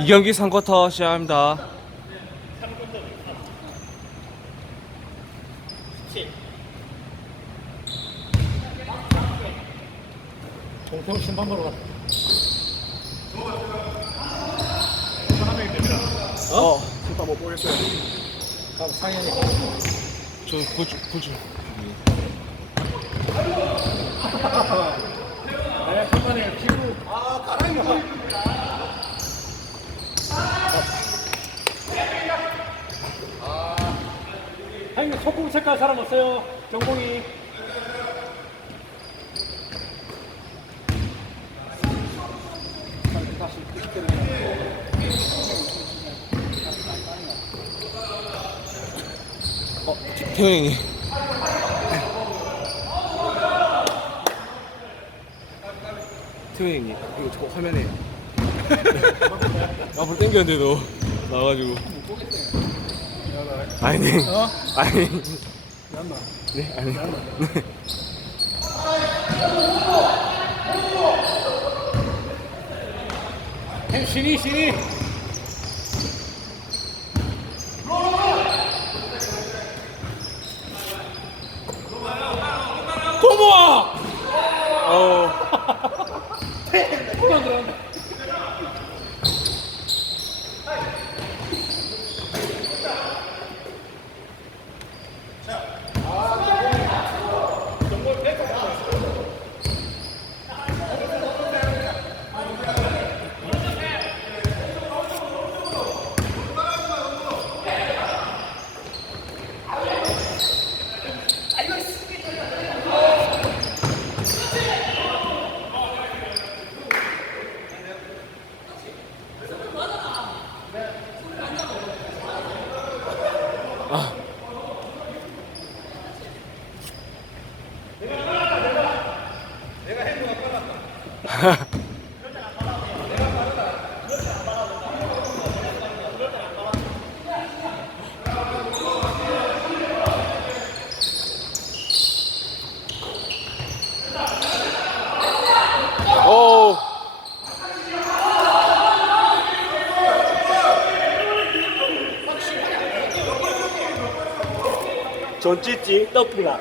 이 경기 3쿼터 시작합니다. 동평 심판 보러 갔다. 어, 심판 못 보겠어요. 다음 상현이. 저 구주 구주. 네, 한번에 피부. 아, 가라이마. 소금 색깔 사람 없어요? 정봉이. 다시 어, 태영이. 태영이 이거 저 화면에 앞으로 당겼는데도 나와가지고. 아니, 어? 아니, 미안나. 네, 아니. 네. 형 신이 신이. 고모아. 어, 그만 들어간다. 전찌찌 떡피라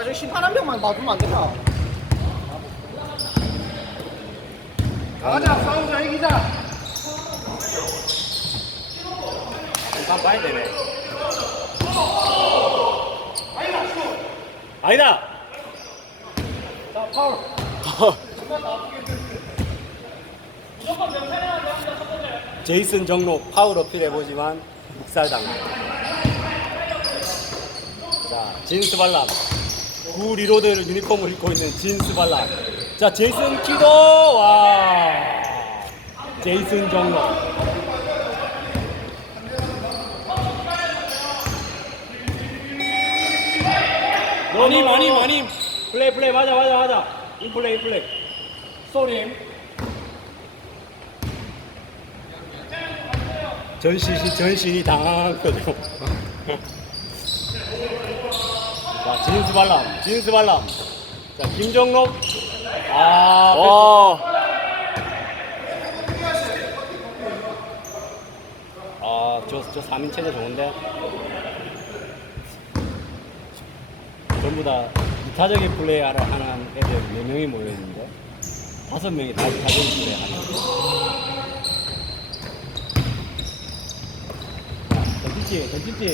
야, 저 심판 한 명만 봐주면 안 되나? 가자, 싸우자, 이기자. 한판 봐야 되네 아니다 자, 파울. 제이슨 정로 파울 어필 해보지만 묵살당 자 진스 발람 구 리로드 유니폼을 입고 있는 진스 발람 자 제이슨 키도 와! 제이슨 정로 많이 많이 많이 플레이 플레이. 맞아 맞아 맞아. 인플레이 인플레이. 쏘림. 전신이 전신이 당황거든. 자 진스 발람, 진스 발람. 자 김정록. 아, 와. 아 저 저 3인 체제 좋은데. 전부 다 이타적인 플레이하러 하는 애들 4명이 모여있는데 다섯 명이 다 이타적인 플레이 하는 자, 던지지, 던지지.